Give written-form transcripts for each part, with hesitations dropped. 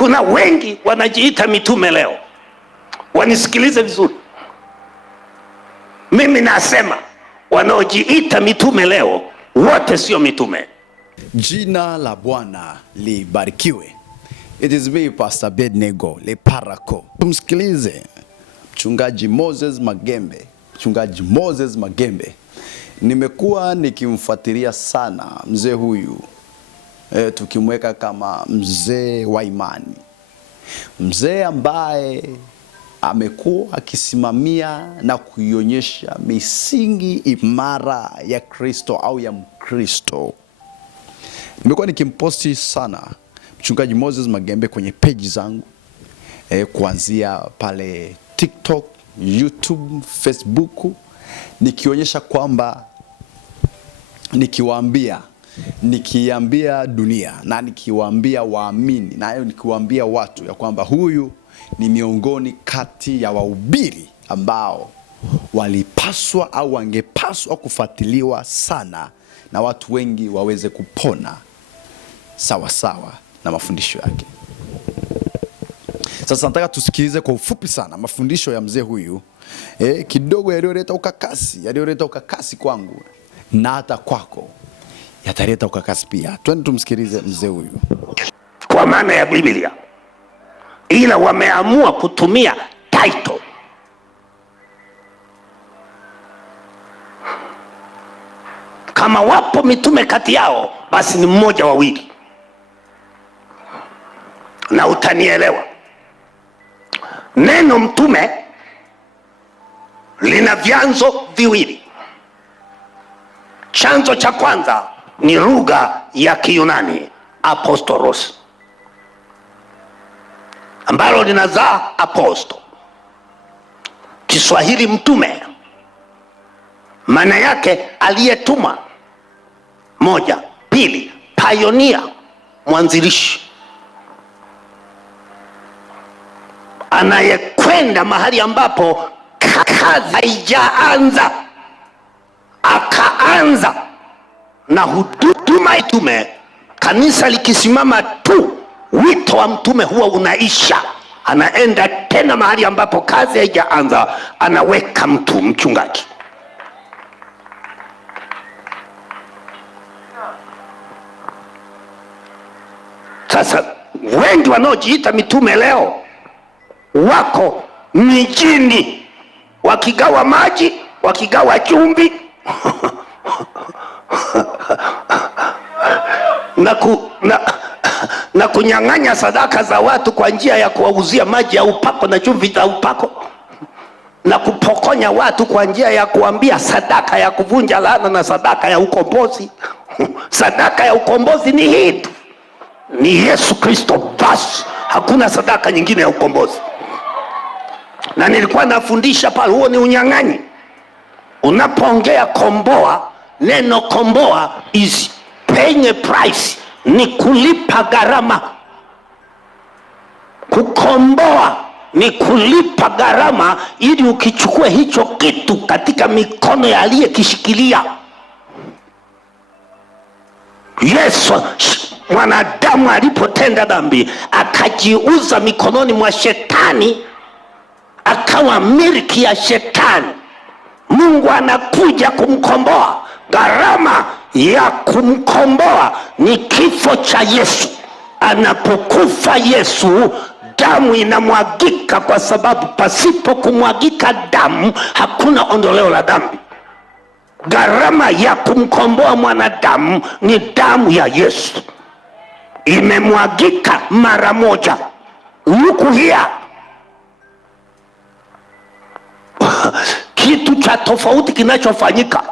Kuna wengi wanajiita mitume leo. Wanisikilize vizuri. Mimi nasema wanaojiita mitume leo wote sio mitume. Jina la Bwana libarikiwe. It is me, Pastor Abednego Le Parako. Tumsikilize Mchungaji Moses Magembe. Mchungaji Moses Magembe. Nimekuwa nikimfuatilia sana mzee huyu. Tukimweka kama mzee wa imani. Mzee ambaye amekuwa akisimamia na kuionyesha misingi imara ya Kristo au ya Mkristo. Nimekuwa nikimposti sana Mchungaji Moses Magembe kwenye page zangu, kuanzia pale TikTok, YouTube, Facebook, nikionyesha kwamba nikiambia dunia na nikiwaambia waamini na nikiwaambia watu ya kwamba huyu ni miongoni kati ya wahubiri ambao walipaswa au wangepaswa kufuatiliwa sana na watu wengi waweze kupona sawa sawa na mafundisho yake. Sasa nataka tusikilize kwa ufupi sana mafundisho ya mzee huyu, kidogo yaliyoleta ukakasi kwangu na hata kwako yataleta ukakasi pia. Twende tumsikilize mzee huyu. Kwa maana ya Biblia, ila wameamua kutumia title. Kama wapo mitume kati yao, basi ni mmoja wawili, na utanielewa. Neno mtume lina vyanzo viwili. Chanzo cha kwanza ni lugha ya Kiyunani apostolos, ambalo linazaa aposto. Kiswahili mtume maana yake aliyetuma, moja. Pili, pioneer, mwanzilishi, anayekwenda mahali ambapo kazi haijaanza akaanza na huduma ya mtume. Kanisa likisimama tu, wito wa mtume huwa unaisha, anaenda tena mahali ambapo kazi haijaanza, anaweka mtu mchungaji. Sasa wengi wanaojiita mitume leo wako mijini wakigawa maji, wakigawa chumvi na kunyang'anya sadaka za watu kwa njia ya kuwauzia maji ya upako na chumvi za upako, na kupokonya watu kwa njia ya kuambia sadaka ya kuvunja laana na sadaka ya ukombozi. Sadaka ya ukombozi ni hii tu, ni Yesu Kristo basi, hakuna sadaka nyingine ya ukombozi. Na nilikuwa nafundisha pale, huo ni unyang'anyi. Unapoongea komboa, neno komboa is paying a price, ni kulipa gharama. Kukomboa ni kulipa gharama ili ukichukue hicho kitu katika mikono ya aliyekishikilia. Yesu mwanadamu alipotenda dhambi akajiuza mikononi mwa shetani, akawa miliki ya shetani. Mungu anakuja kumkomboa. Gharama ya kumkomboa ni kifo cha Yesu. Anapokufa Yesu, damu inamwagika, kwa sababu pasipo kumwagika damu hakuna ondoleo la dhambi. Gharama ya kumkomboa mwanadamu ni damu ya Yesu, imemwagika mara moja. Yuko hia kitu cha tofauti kinachofanyika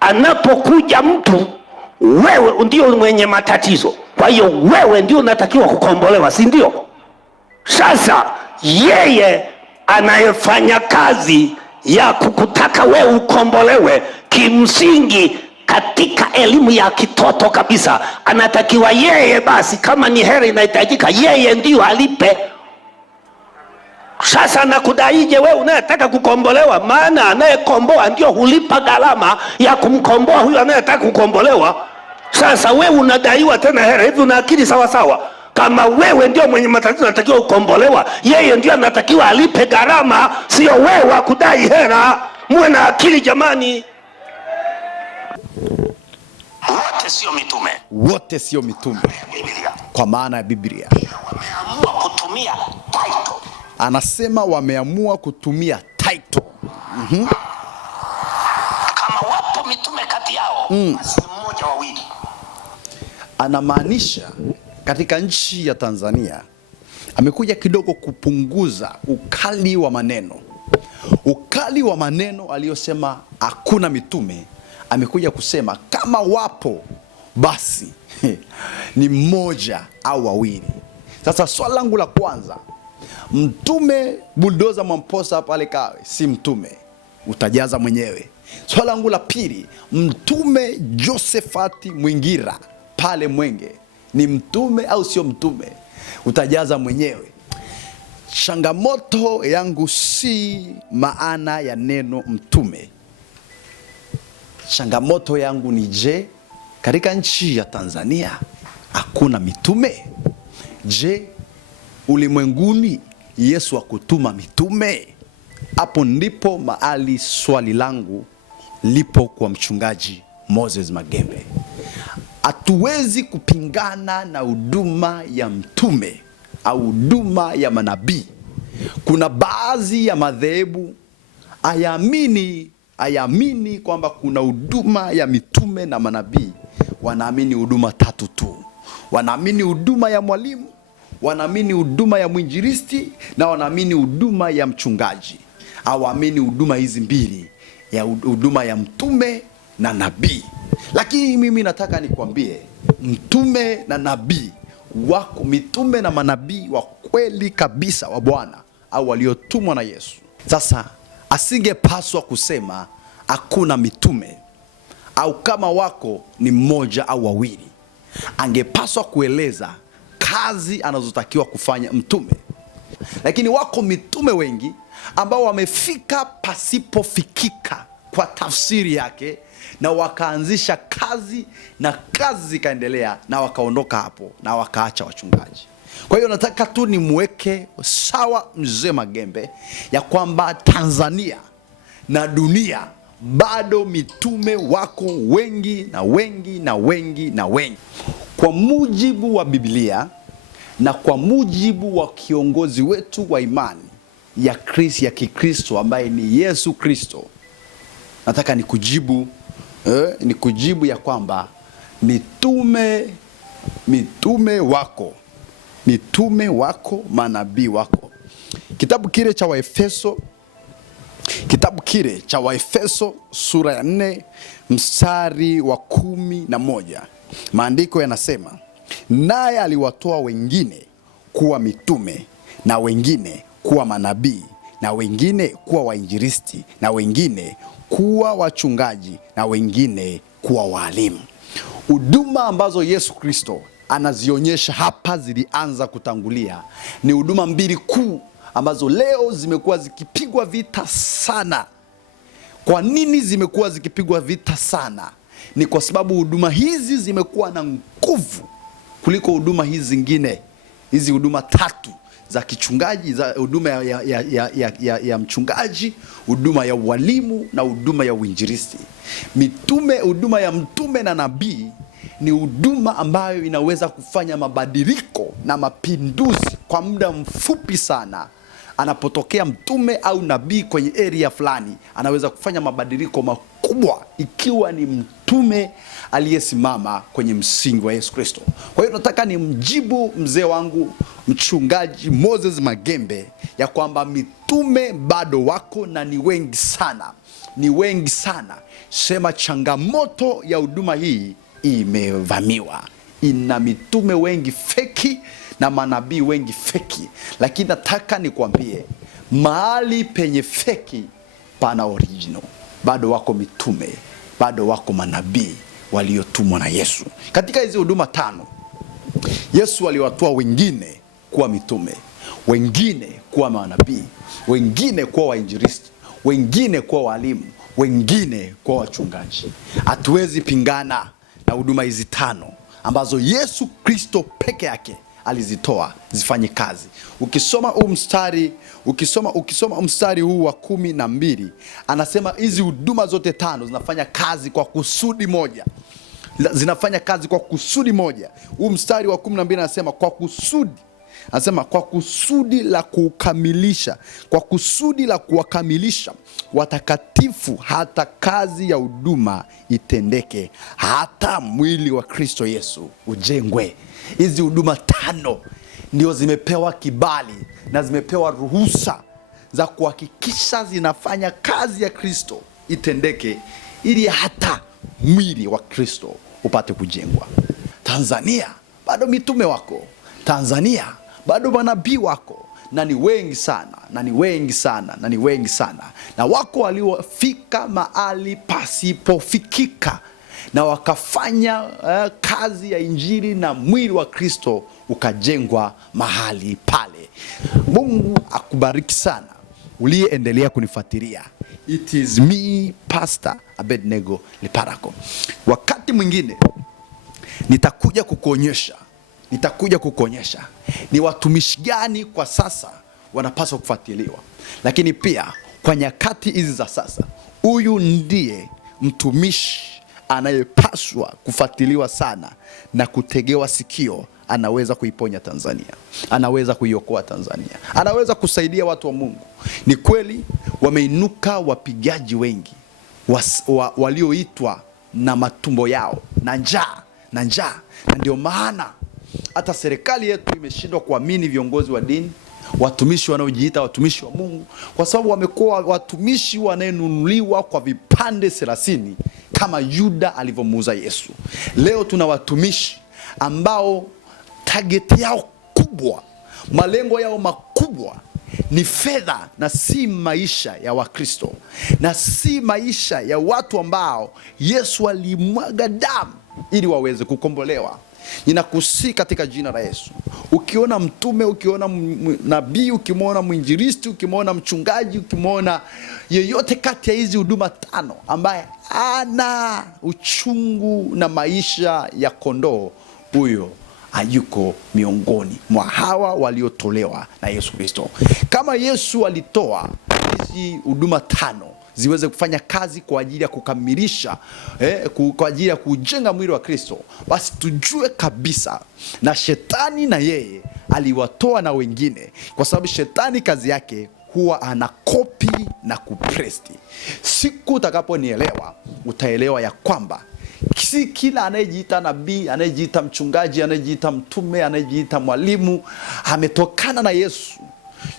anapokuja mtu. Wewe ndio mwenye matatizo, kwa hiyo wewe ndio unatakiwa kukombolewa, si ndio? Sasa yeye anayefanya kazi ya kukutaka wewe ukombolewe, kimsingi katika elimu ya kitoto kabisa, anatakiwa yeye basi, kama ni heri inahitajika, yeye ndio alipe. Sasa nakudaije wewe unayetaka kukombolewa? Maana anayekomboa ndio hulipa gharama ya kumkomboa huyu anayetaka kukombolewa. Sasa wewe unadaiwa tena hela. Hivi una akili sawa sawa? Kama wewe ndio mwenye matatizo unatakiwa ukombolewa, yeye ndio anatakiwa alipe gharama, sio wewe akudai hela. Muwe na akili jamani. Wote sio mitume. Wote sio mitume. Kwa maana ya Biblia wameamua kutumia title. Anasema wameamua kutumia title. Kama wapo mitume kati yao, basi mmoja wawili. Anamaanisha katika nchi ya Tanzania amekuja kidogo kupunguza ukali wa maneno. Ukali wa maneno aliyosema hakuna mitume, amekuja kusema kama wapo basi ni mmoja au wawili. Sasa swali langu la kwanza, mtume Bulldozer Mwamposa pale Kawe si mtume, utajaza mwenyewe. Swali langu la pili, mtume Josephati Mwingira pale Mwenge ni mtume au sio mtume, utajaza mwenyewe. Changamoto yangu si maana ya neno mtume. Changamoto yangu ni je, katika nchi ya Tanzania hakuna mitume? Je, ulimwenguni Yesu hakutuma mitume? Hapo ndipo mahali swali langu lipo kwa mchungaji Moses Magembe. Hatuwezi kupingana na huduma ya mtume au huduma ya manabii. Kuna baadhi ya madhehebu hayamini kwamba kuna huduma ya mitume na manabii. Wanaamini huduma tatu tu. Wanaamini huduma ya mwalimu, wanaamini huduma ya mwinjilisti, na wanaamini huduma ya mchungaji. Hawaamini huduma hizi mbili, ya huduma ya mtume na nabii. Lakini mimi nataka nikwambie, mtume na nabii wako, mitume na manabii wa kweli kabisa wa Bwana au waliotumwa na Yesu. Sasa asingepaswa kusema hakuna mitume au kama wako ni mmoja au wawili. Angepaswa kueleza kazi anazotakiwa kufanya mtume. Lakini wako mitume wengi ambao wamefika pasipofikika kwa tafsiri yake, na wakaanzisha kazi na kazi zikaendelea, na wakaondoka hapo na wakaacha wachungaji. Kwa hiyo nataka tu nimweke sawa mzee Magembe ya kwamba Tanzania na dunia bado mitume wako wengi na wengi na wengi na wengi. Kwa mujibu wa Biblia na kwa mujibu wa kiongozi wetu wa imani ya Kikristo ambaye ni Yesu Kristo, nataka nikujibu ya kwamba mitume wako, manabii wako. Kitabu kile cha Waefeso sura ya 4 mstari wa 11, maandiko yanasema, naye aliwatoa wengine kuwa mitume, na wengine kuwa manabii, na wengine kuwa wainjilisti, na wengine kuwa wachungaji, na wengine kuwa walimu. Huduma ambazo Yesu Kristo anazionyesha hapa zilianza kutangulia ni huduma mbili kuu ambazo leo zimekuwa zikipigwa vita sana. Kwa nini zimekuwa zikipigwa vita sana? Ni kwa sababu huduma hizi zimekuwa na nguvu kuliko huduma hizi zingine. Hizi huduma tatu za kichungaji, za huduma ya mchungaji, huduma ya walimu na huduma ya uinjilisti. Huduma ya mtume na nabii ni huduma ambayo inaweza kufanya mabadiliko na mapinduzi kwa muda mfupi sana. Anapotokea mtume au nabii kwenye area fulani, anaweza kufanya mabadiliko makubwa ikiwa ni mtume aliyesimama kwenye msingi wa Yesu Kristo. Kwa hiyo nataka ni mjibu mzee wangu mchungaji Moses Magembe ya kwamba mitume bado wako na ni wengi sana. Ni wengi sana. Sema changamoto ya huduma hii imevamiwa. Ina mitume wengi feki na manabii wengi feki. Lakini nataka nikwambie, mahali penye feki pana original. Bado wako mitume, bado wako manabii waliotumwa na Yesu. Katika hizi huduma tano, Yesu aliwatoa wengine kuwa mitume, wengine kuwa manabii, wengine kuwa wainjilisti, wengine kuwa walimu, wengine kuwa wachungaji. Hatuwezi pingana na huduma hizi tano ambazo Yesu Kristo peke yake alizitoa zifanye kazi. Ukisoma mstari huu wa 12, anasema hizi huduma zote 5 zinafanya kazi kwa kusudi moja. Zinafanya kazi kwa kusudi moja. Huu mstari wa 12 anasema kwa kusudi. Anasema kwa kusudi la kukamilisha, kwa kusudi la kuwakamilisha watakatifu, hata kazi ya huduma itendeke, hata mwili wa Kristo Yesu ujengwe. Hizi huduma 5 ndio zimepewa kibali na zimepewa ruhusa za kuhakikisha zinafanya kazi ya Kristo itendeke, ili hata mwili wa Kristo upate kujengwa. Tanzania bado mitume wako. Tanzania bado manabii wako, na ni wengi sana, na ni wengi sana, na ni wengi sana, na wako waliofika mahali pasipofikika na wakafanya kazi ya injili, na mwili wa Kristo ukajengwa mahali pale. Mungu akubariki sana uliyeendelea kunifuatilia. It is me, Pastor Abednego Liparako. Wakati mwingine nitakuja kukuonyesha ni watumishi gani kwa sasa wanapaswa kufuatiliwa. Lakini pia kwa nyakati hizi za sasa, huyu ndiye mtumishi anayepaswa kufuatiliwa sana na kutegewa sikio. Anaweza kuiponya Tanzania, anaweza kuiokoa Tanzania, anaweza kusaidia watu wa Mungu. Ni kweli wameinuka wapigaji wengi walioitwa na matumbo yao na njaa, na ndio maana hata serikali yetu imeshindwa kuamini viongozi wa dini, watumishi wanaojiita watumishi wa Mungu, kwa sababu wamekuwa watumishi wanayenunuliwa kwa vipande 30 kama Yuda alivyomuuza Yesu. Leo tuna watumishi ambao target yao kubwa, malengo yao makubwa ni fedha, na si maisha ya Wakristo, na si maisha ya watu ambao Yesu alimwaga damu ili waweze kukombolewa. Ninakusihi katika jina la Yesu, ukiona mtume, ukiona nabii, ukimwona mwinjilisti, ukimwona mchungaji, ukimwona yeyote kati ya hizi huduma 5 ambaye ana uchungu na maisha ya kondoo, huyo hayuko miongoni mwa hawa waliotolewa na Yesu Kristo. Kama Yesu alitoa hizi huduma 5 ziweze kufanya kazi kwa ajili ya kukamilisha, kwa ajili ya kujenga mwili wa Kristo, basi tujue kabisa na shetani na yeye aliwatoa na wengine, kwa sababu shetani kazi yake huwa anakopi na kupresti. Siku utakaponielewa, utaelewa ya kwamba si kila anayejiita nabii, anayejiita mchungaji, anayejiita mtume, anayejiita mwalimu ametokana na Yesu.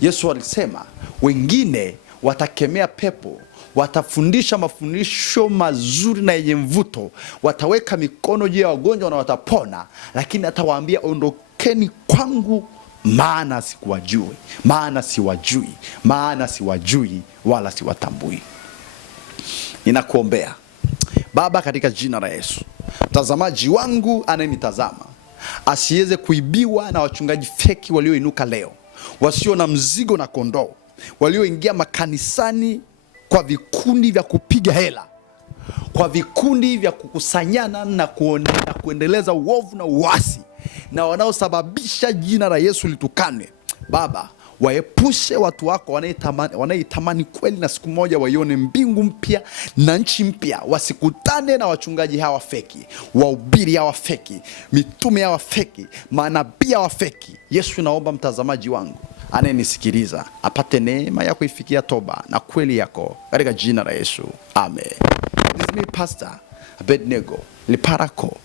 Yesu alisema wengine watakemea pepo, watafundisha mafundisho mazuri na yenye mvuto, wataweka mikono juu ya wagonjwa na watapona, lakini atawaambia ondokeni kwangu, maana sikuwajui, maana siwajui wala siwatambui. Ninakuombea Baba, katika jina la Yesu, mtazamaji wangu anayenitazama asiweze kuibiwa na wachungaji feki walioinuka leo, wasio na mzigo na kondoo, walioingia makanisani kwa vikundi vya kupiga hela, kwa vikundi vya kukusanyana na kuendeleza uovu na uasi, na wanaosababisha jina la Yesu litukane. Baba, waepushe watu wako wanaitamani kweli na siku moja waione mbingu mpya na nchi mpya, wasikutane na wachungaji hawa feki, wahubiri hawa feki, mitume hawa feki, manabii hawa feki. Yesu, naomba mtazamaji wangu anayenisikiliza apate neema ya kuifikia toba na kweli yako, katika jina la Yesu, amen. This is me, Pastor Abednego Liparako.